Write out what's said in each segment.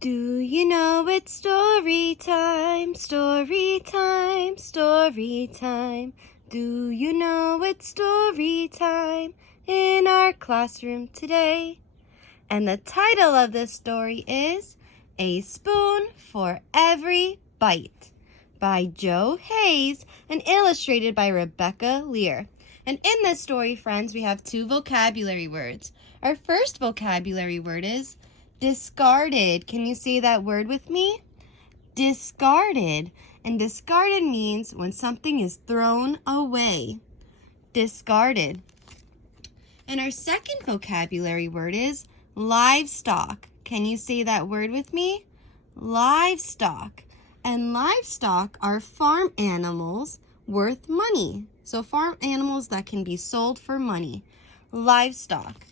Do you know it's story time, story time, story time? Do you know it's story time in our classroom today? And the title of this story is A Spoon for Every Bite by Joe Hayes and illustrated by Rebecca Lear. And in this story, friends, we have two vocabulary words. Our first vocabulary word is discarded. Can you say that word with me? Discarded. And discarded means when something is thrown away. Discarded. And our second vocabulary word is livestock. Can you say that word with me? Livestock. And livestock are farm animals worth money. So farm animals that can be sold for money. Livestock.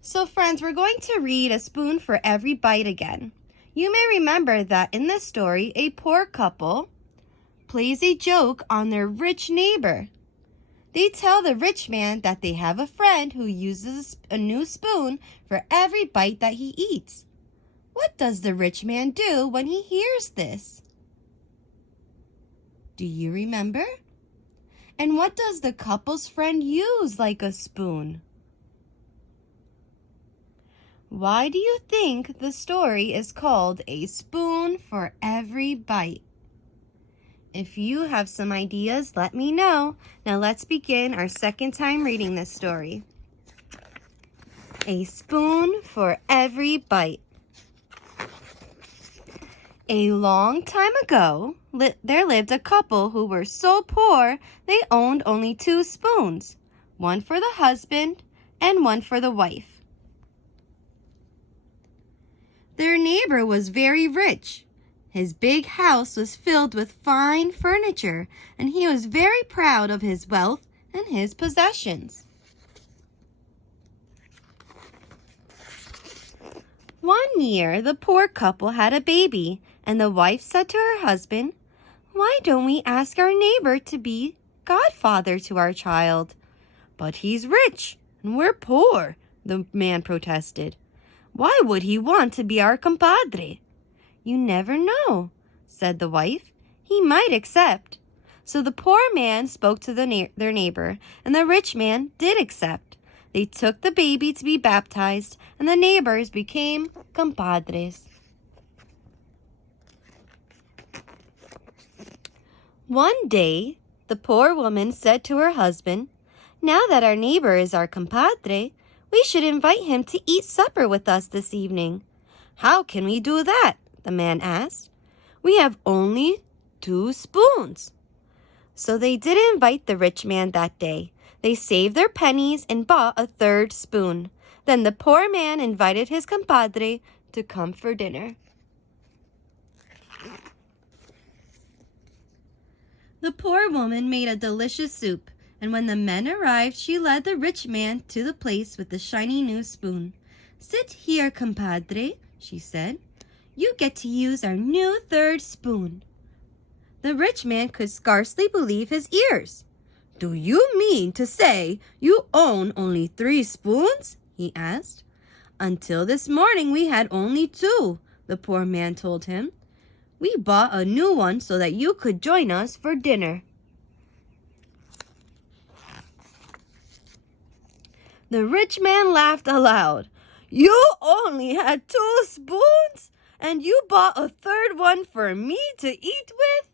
So friends, we're going to read A Spoon for Every Bite again. You may remember that in this story, a poor couple plays a joke on their rich neighbor. They tell the rich man that they have a friend who uses a new spoon for every bite that he eats. What does the rich man do when he hears this? Do you remember? And what does the couple's friend use like a spoon? Why do you think the story is called A Spoon for Every Bite? If you have some ideas, let me know. Now let's begin our second time reading this story. A Spoon for Every Bite. A long time ago, there lived a couple who were so poor they owned only 2 spoons, one for the husband and one for the wife. Their neighbor was very rich. His big house was filled with fine furniture, and he was very proud of his wealth and his possessions. One year, the poor couple had a baby, and the wife said to her husband, "Why don't we ask our neighbor to be godfather to our child?" "But he's rich, and we're poor," the man protested. "Why would he want to be our compadre?" "You never know," said the wife. "He might accept." So the poor man spoke to their neighbor, and the rich man did accept. They took the baby to be baptized, and the neighbors became compadres. One day, the poor woman said to her husband, "Now that our neighbor is our compadre, we should invite him to eat supper with us this evening." "How can we do that?" the man asked. "We have only 2 spoons." So they did invite the rich man that day. They saved their pennies and bought a 3rd spoon. Then the poor man invited his compadre to come for dinner. The poor woman made a delicious soup, and when the men arrived, she led the rich man to the place with the shiny new spoon. "Sit here, compadre," she said. "You get to use our new 3rd spoon." The rich man could scarcely believe his ears. "Do you mean to say you own only 3 spoons?" he asked. "Until this morning we had only 2, the poor man told him. "We bought a new one so that you could join us for dinner." The rich man laughed aloud. "You only had 2 spoons? And you bought a 3rd one for me to eat with?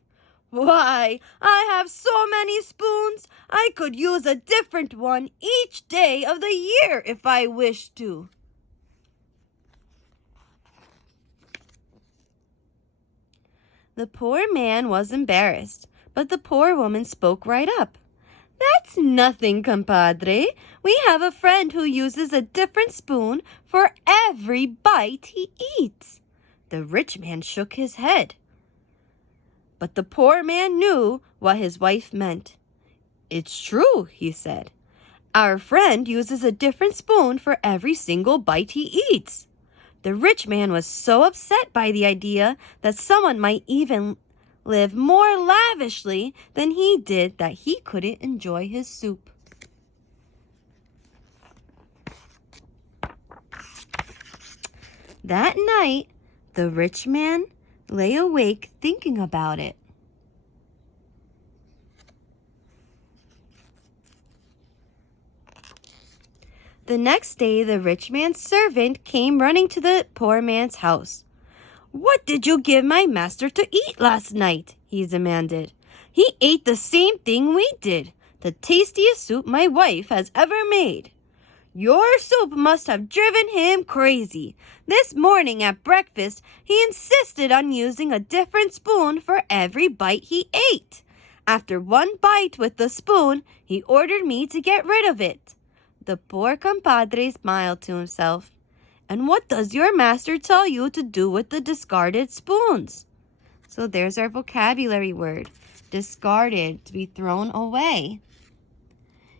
Why, I have so many spoons, I could use a different one each day of the year if I wished to." The poor man was embarrassed, but the poor woman spoke right up. "That's nothing, compadre. We have a friend who uses a different spoon for every bite he eats." The rich man shook his head. But the poor man knew what his wife meant. "It's true," he said. "Our friend uses a different spoon for every single bite he eats." The rich man was so upset by the idea that someone might even live more lavishly than he did that he couldn't enjoy his soup. That night, The rich man lay awake thinking about it. The next day, the rich man's servant came running to the poor man's house. "What did you give my master to eat last night?" he demanded. "He ate the same thing we did, the tastiest soup my wife has ever made." "Your soup must have driven him crazy. This morning at breakfast, he insisted on using a different spoon for every bite he ate. After one bite with the spoon, he ordered me to get rid of it." The poor compadre smiled to himself. "And what does your master tell you to do with the discarded spoons?" So there's our vocabulary word. Discarded, to be thrown away.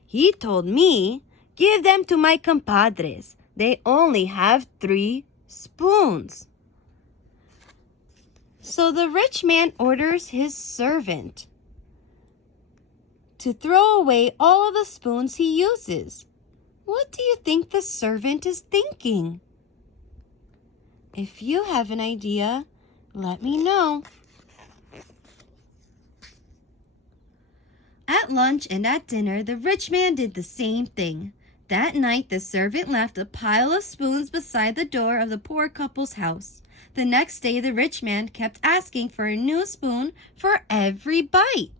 "He told me, give them to my compadres. They only have 3 spoons." So the rich man orders his servant to throw away all of the spoons he uses. What do you think the servant is thinking? If you have an idea, let me know. At lunch and at dinner, the rich man did the same thing. That night, the servant left a pile of spoons beside the door of the poor couple's house. The next day, the rich man kept asking for a new spoon for every bite.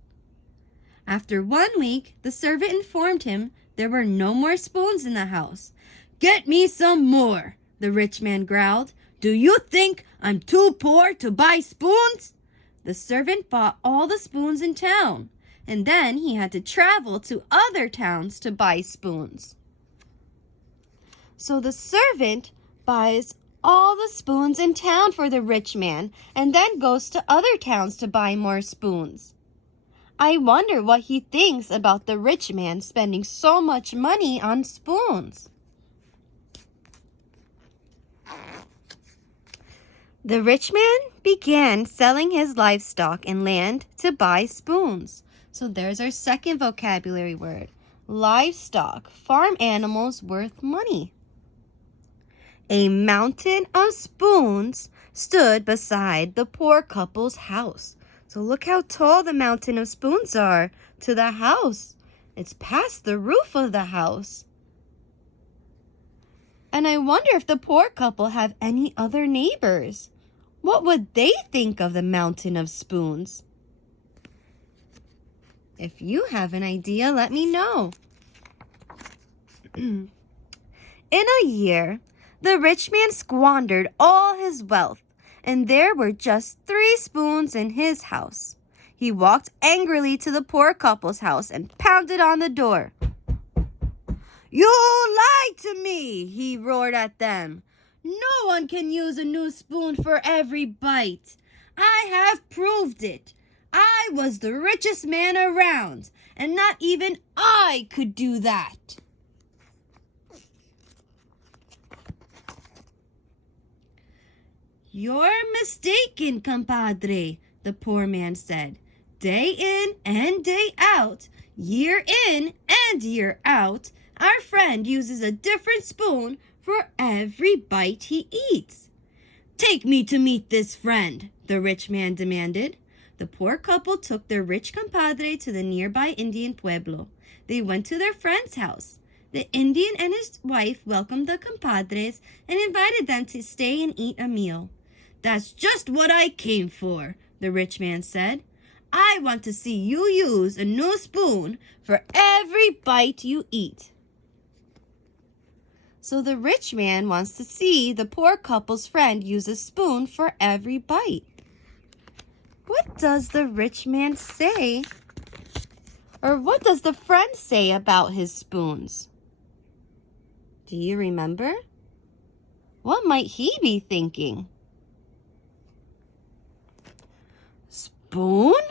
After 1 week, the servant informed him there were no more spoons in the house. "Get me some more," the rich man growled. "Do you think I'm too poor to buy spoons?" The servant bought all the spoons in town, and then he had to travel to other towns to buy spoons. So the servant buys all the spoons in town for the rich man and then goes to other towns to buy more spoons. I wonder what he thinks about the rich man spending so much money on spoons. The rich man began selling his livestock and land to buy spoons. So there's our second vocabulary word. Livestock, farm animals worth money. A mountain of spoons stood beside the poor couple's house. So look how tall the mountain of spoons are to the house. It's past the roof of the house. And I wonder if the poor couple have any other neighbors. What would they think of the mountain of spoons? If you have an idea, let me know. In a year, the rich man squandered all his wealth, and there were just 3 spoons in his house. He walked angrily to the poor couple's house and pounded on the door. "You lied to me," he roared at them. "No one can use a new spoon for every bite. I have proved it. I was the richest man around, and not even I could do that." "You're mistaken, compadre," the poor man said. "Day in and day out, year in and year out, our friend uses a different spoon for every bite he eats." "Take me to meet this friend," the rich man demanded. The poor couple took their rich compadre to the nearby Indian pueblo. They went to their friend's house. The Indian and his wife welcomed the compadres and invited them to stay and eat a meal. "That's just what I came for," the rich man said. "I want to see you use a new spoon for every bite you eat." So the rich man wants to see the poor couple's friend use a spoon for every bite. What does the rich man say? Or what does the friend say about his spoons? Do you remember? What might he be thinking? "Spoon?"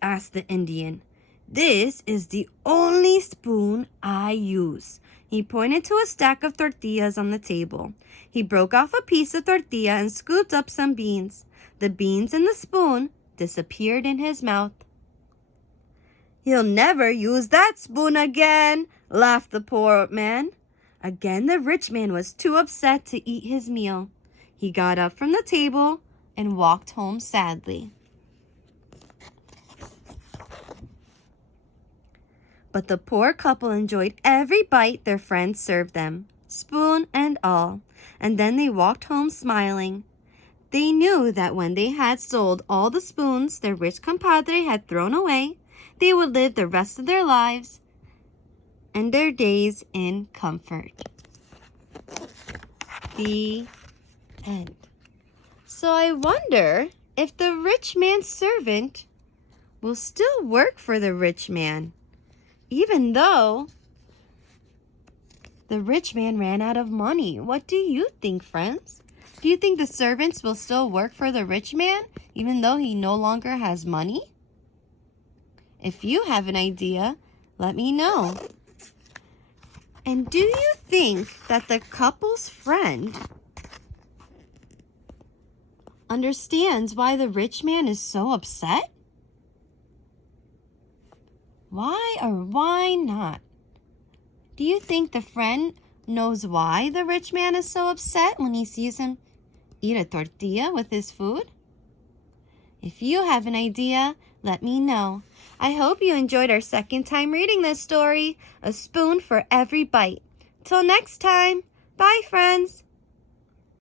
asked the Indian. "This is the only spoon I use." He pointed to a stack of tortillas on the table. He broke off a piece of tortilla and scooped up some beans. The beans and the spoon disappeared in his mouth. "He'll never use that spoon again," laughed the poor man. Again, the rich man was too upset to eat his meal. He got up from the table and walked home sadly. But the poor couple enjoyed every bite their friends served them, spoon and all, and then they walked home smiling. They knew that when they had sold all the spoons their rich compadre had thrown away, they would live the rest of their lives and their days in comfort. The end. So I wonder if the rich man's servant will still work for the rich man, even though the rich man ran out of money. What do you think, friends? Do you think the servants will still work for the rich man, even though he no longer has money? If you have an idea, let me know. And do you think that the couple's friend understands why the rich man is so upset? Why or why not? Do you think the friend knows why the rich man is so upset when he sees him eat a tortilla with his food? If you have an idea, let me know. I hope you enjoyed our second time reading this story, A Spoon for Every Bite. Till next time, bye friends!